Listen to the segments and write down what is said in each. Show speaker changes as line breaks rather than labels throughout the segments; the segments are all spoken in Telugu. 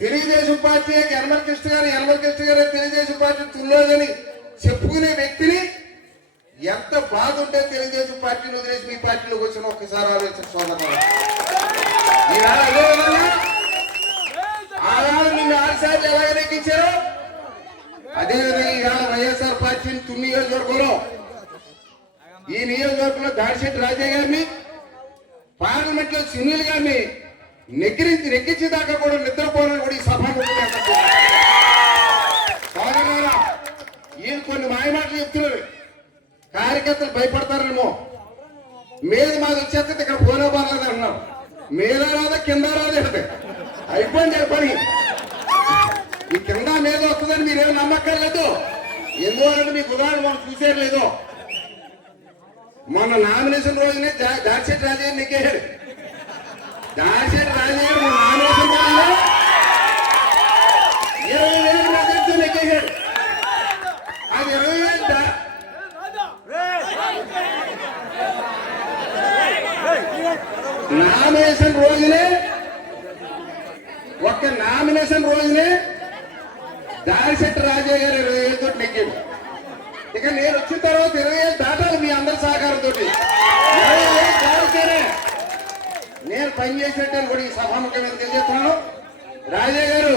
తెలుగుదేశం పార్టీ యనమల కృష్ణ గారు యనమల కృష్ణ గారు తెలుగుదేశం పార్టీ తుల్లోదని చెప్పుకునే వ్యక్తిని ఎంత బాధ ఉంటే తెలుగుదేశం పార్టీని వదిలేసి మీ పార్టీలోకి వచ్చిన ఒక్కసారి ఆలోచన సోదరు ఆనాడు నిన్ను ఆరుసార్లు ఎలాగ నెగ్గించారో అదేవిధంగా ఈవేళ వైఎస్ఆర్ పార్టీని తుమ్మి నియోజకవర్గంలో ఈ నియోజకవర్గంలో దాడిశెట్టి రాజయ్య గారిని పార్లమెంట్లో సునీల్ గారిని నెగ్గిరించి నెగ్గించేదాకా కూడా నిద్రపోవాలని కూడా ఈ సభ ఈయన కొన్ని మాయమాటలు చెప్తున్నారు. కార్యకర్తలు భయపడతారేమో. మీద మాది వచ్చేస్తే ఇక్కడ పోనే పర్లేదు అంటున్నారు మీద రాదా కింద రాదే అయిపోయింది పని. ఈ కింద మీద వస్తుందని మీరేం నమ్మక్కర్లేదు. ఎందువల్ల మీకు ఉదాహరణ మనం చూసేది మొన్న నామినేషన్ రోజునే దా- దాడిశెట్టి రాజయ్య నెగ్గేశాడు. దాడిశెట్టి రాజయ్య నామినేషన్ రోజునే ఇరవై వేలు అది ఇరవై వేలు నామినేషన్ రోజునే ఒక్క నామినేషన్ రోజునే దారిశెట్టి రాజయ్య గారు ఇరవై తోటి నెగ్గాడు ఇక నేను వచ్చిన తర్వాత ఇరవై వేలు దాటాలి మీ అందరి సహకారంతో ఇరవై నేను పనిచేసేటప్పుడు కూడా ఈ సభాముఖ్యమైన తెలియజేస్తున్నాను. రాజే గారు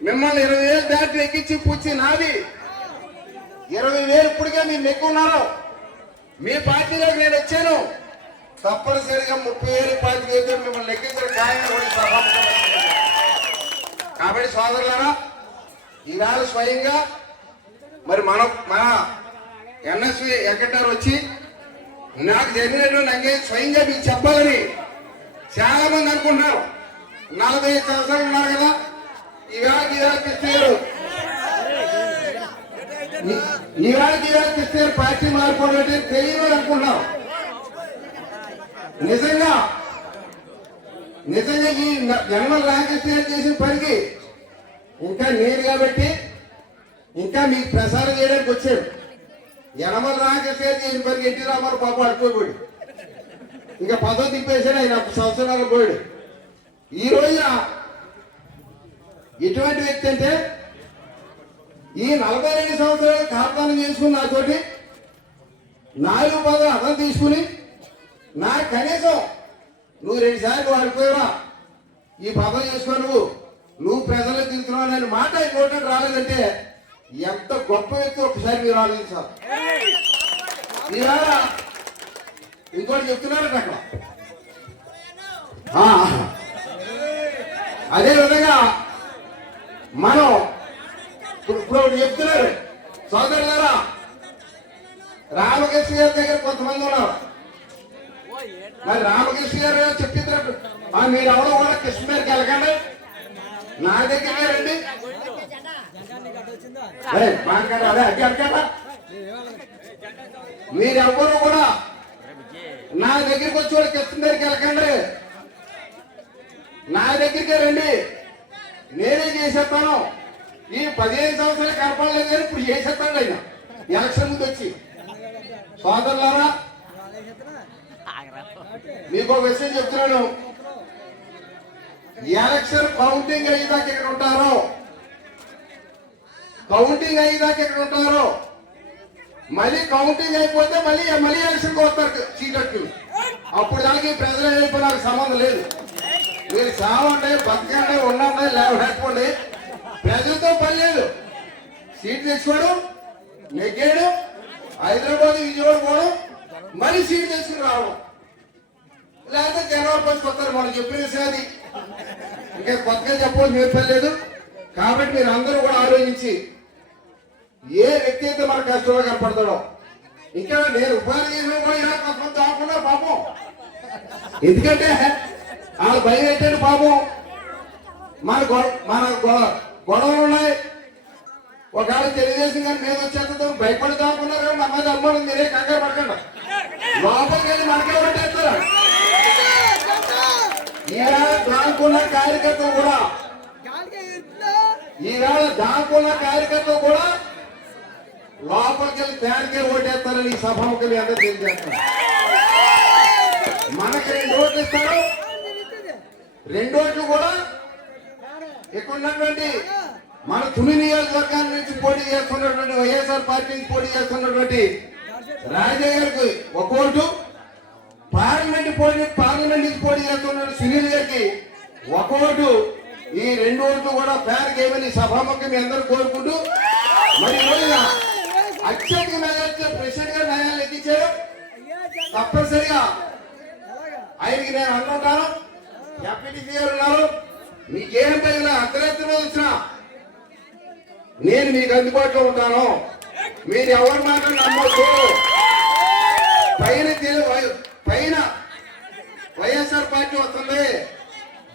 మిమ్మల్ని ఇరవై వేలు దాటి ఎక్కించి పూచి నాది. ఇరవై వేలు ఇప్పటికే మీరు నెక్కున్నారు మీ పార్టీలోకి నేను వచ్చాను. తప్పనిసరిగా ముప్పై వేలు పార్టీ చేస్తే మిమ్మల్ని లెక్కించిన ఖాయంగా కూడా కాబట్టి సోదరులారా ఈనాడు స్వయంగా మరి మన మన ఎన్ఎస్వి వెంకటారు వచ్చి నాకు జరిగినట్టు అన్యాయం స్వయంగా మీకు చెప్పాలని చాలా మంది అనుకుంటున్నారు. నలభై ఐదు సంవత్సరాలు ఉన్నారు కదా ఈవేళ ఈవేళ కృష్ణ గారు. ఈ- ఈవేళ ఈవేళ పార్టీ మారిపోవడం తెలియదు అనుకున్నాం నిజంగా నిజంగా ఈ జన్మల రామకృష్ణ చేసిన పనికి ఇంకా నేను కాబట్టి ఇంకా మీకు ప్రసారం చేయడానికి వచ్చాడు యనమల రామకృష్ణ గారు చేసిన పనికి ఎన్టీ రామారావు పాప అడిపోయాడు ఇంకా పదో తిప్పేసాడు ఆయన సంవత్సరాలు పోయాడు. ఈ రోజున ఎటువంటి వ్యక్తి అంటే ఈ నలభై రెండు సంవత్సరాలు ఖాతాను చేసుకుని నాతోటి నాలుగు పదవి అర్థం తీసుకుని నా కనీసం నువ్వు రెండు సార్లు వాడిపోయావా ఈ పదవి చేసుకో నువ్వు నువ్వు ప్రజలకు తిరుగుతున్నావు అనే మాట ఇంకోటి రాలేదంటే ఎంత గొప్ప వ్యక్తి ఒకసారి మీరు ఆలోచించాలి. ఈవేళ ఇంకోటి చెప్తున్నారట అక్కడ అదే విధంగా మనం ఇప్పుడు ఇప్పుడు ఒకటి చెప్తున్నారు. సోదరులారా రామకృష్ణ గారి దగ్గర కొంతమంది ఉన్నారు. మరి రామకృష్ణ గారు చెప్పిద్దరు. మీరు ఎవరో కూడా కృష్ణ గారికి వెళ్ళకండి. నా దగ్గర రండి. మీరెవ్వరూ కూడా నా దగ్గరికి వచ్చి వాళ్ళకి కృష్ణ దగ్గరికి వెళ్ళకండి. నా దగ్గరికే రండి. నేనే చేసేస్తాను ఈ పదిహేను సంవత్సరాలు కనపడలేదు కానీ ఇప్పుడు చేసేస్తాను ఆయన ఎలక్షన్ ముందు వచ్చి. సోదరులారా మీకు ఒక విషయం చెప్తున్నాను. ఎలక్షన్ కౌంటింగ్ అయ్యేదాకా ఇక్కడ ఉంటారు? కౌంటింగ్ అయ్యేదాకా ఇక్కడ ఉంటారు? మళ్ళీ కౌంటింగ్ అయిపోతే మళ్ళీ మళ్ళీ ఎలక్షన్కి వస్తారు చీకట్టుకుని అప్పుడు దానికి ప్రజలు అయిపోయి నాకు సంబంధం లేదు. మీరు సావండి బతకండి ఉండండి లేకపోండి ప్రజలతో పని లేదు. సీట్ తెచ్చుకోవడం నెగ్గాడు హైదరాబాద్ విజయవాడ పోవడం మళ్ళీ సీట్ తెచ్చుకుని రావడం లేకపోతే జనవరి ఫస్ట్ వస్తారు మనం చెప్పిన అది. ఇంకా కొత్తగా చెప్పవచ్చు మీరు పని లేదు. కాబట్టి మీరు అందరూ కూడా ఆలోచించి ఏ వ్యక్తి అయితే మన కష్టంలో కనపడతాడో. ఇంకా నేను ఉపాధి చేసిన కూడా ఇలా కొంతమంది ఆకుండా పాపం. ఎందుకంటే వాళ్ళ భయం ఏంటంటే పాపం? మన మన గొడవలు ఉన్నాయి. ఒకవేళ తెలుగుదేశం కానీ మీద వచ్చేంత భయపడి దాకున్నారు కానీ నమ్మది అమ్మడం మీరే కంగారు పడకండి. లోపలికి వెళ్ళి మనకే పట్టేస్తారు ఈవేళ దాక్కున్న కార్యకర్తలు కూడా ఈవేళ దాక్కున్న కార్యకర్తలు కూడా లోపలికి వెళ్ళి తేడికే ఓటేస్తారని ఈ సభముఖి మీ అందరూ తెలియజేస్తారు మనకి రెండు ఓట్లు ఇస్తారు. రెండు ఓట్లు కూడా ఇక్కడ ఉన్నటువంటి మన తుని నియోజకవర్గాల నుంచి పోటీ చేస్తున్నటువంటి వైఎస్ఆర్ పార్టీ నుంచి పోటీ చేస్తున్నటువంటి రాజయ్య గారికి ఒక ఓటు పార్లమెంట్ పోటీ పార్లమెంట్ నుంచి పోటీ చేస్తున్న సునీల్ గారికి ఒక ఓటు. ఈ రెండు ఓట్లు కూడా ఫేర్ గేమని సభాముఖం మీ అందరూ కోరుకుంటూ మరి అత్యధిక మెజార్టీ ప్రెసిడెంట్ గారు న్యాయాలు ఎక్కించారు తప్పనిసరిగా ఆయనకి నేను అనుకుంటాను. ఎంపీటీసీ గారు ఉన్నారు. మీకేం తగిన అర్ధరాత్రి రోజు వచ్చినా నేను మీకు అందుబాటులో ఉంటాను. మీరు ఎవరి మాట నమ్మొద్దు. పైన పైన వైఎస్ఆర్ పార్టీ వస్తుంది.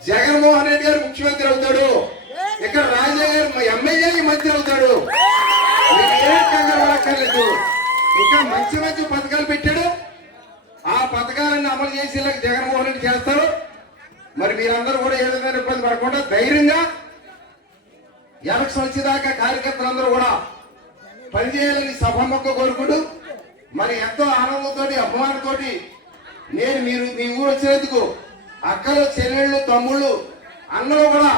జగన్మోహన్ రెడ్డి గారు ముఖ్యమంత్రి అవుతాడు. ఇక్కడ రాజా గారు ఎమ్మెల్యే మంత్రి అవుతాడు. కంగారు ఇంకా మంచి మంచి పథకాలు పెట్టాడు. ఆ పథకాలన్నీ అమలు చేసేలా జగన్మోహన్ రెడ్డి చేస్తారు. మరి మీరందరూ కూడా ఏ విధంగా ఇబ్బంది పడకుండా ధైర్యంగా ఎలక్షన్ వచ్చేదాకా కార్యకర్తలందరూ కూడా పనిచేయాలని సభమ్మక్క కోరుకుంటూ మరి ఎంతో ఆనందంతో అభిమానంతో నేను మీరు మీ ఊరు వచ్చినందుకు అక్కలు చెల్లెళ్ళు తమ్ముళ్ళు అన్నలు కూడా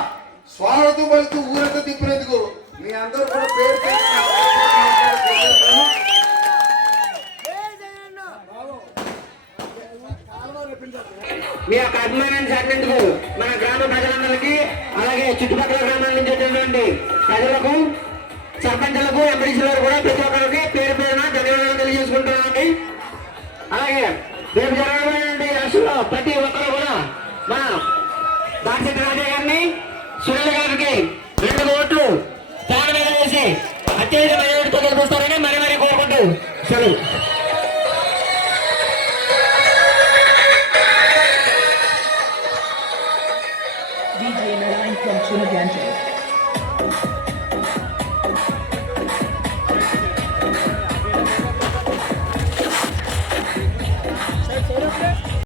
స్వాగతం పలుతూ ఊరు తిప్పినందుకు మీ అందరూ కూడా పేరు పేరున తెలియజేస్తున్నాను.
మీ యొక్క అభిమానాన్ని చాటినందుకు మన గ్రామ ప్రజలందరికీ అలాగే చుట్టుపక్కల గ్రామాల నుంచి వచ్చినటువంటి ప్రజలకు సర్పంచులకు ఎంపీసీలకు కూడా ప్రతి ఒక్కరికి పేరు పేరున ధన్యవాదాలు తెలియజేసుకుంటున్నామండి. అలాగే రేపు జరగబోయేటువంటి రాష్ట్రంలో ప్రతి ఒక్కరు కూడా మన దార్శిక రాజా గారిని సునీల్ గారికి రెండు ఓట్లు ఫ్యాన్ మీద వేసి అత్యధిక మెజారిటీతో గెలిపిస్తారని మరి మరి కోరుకుంటూ సెలవు.
going to.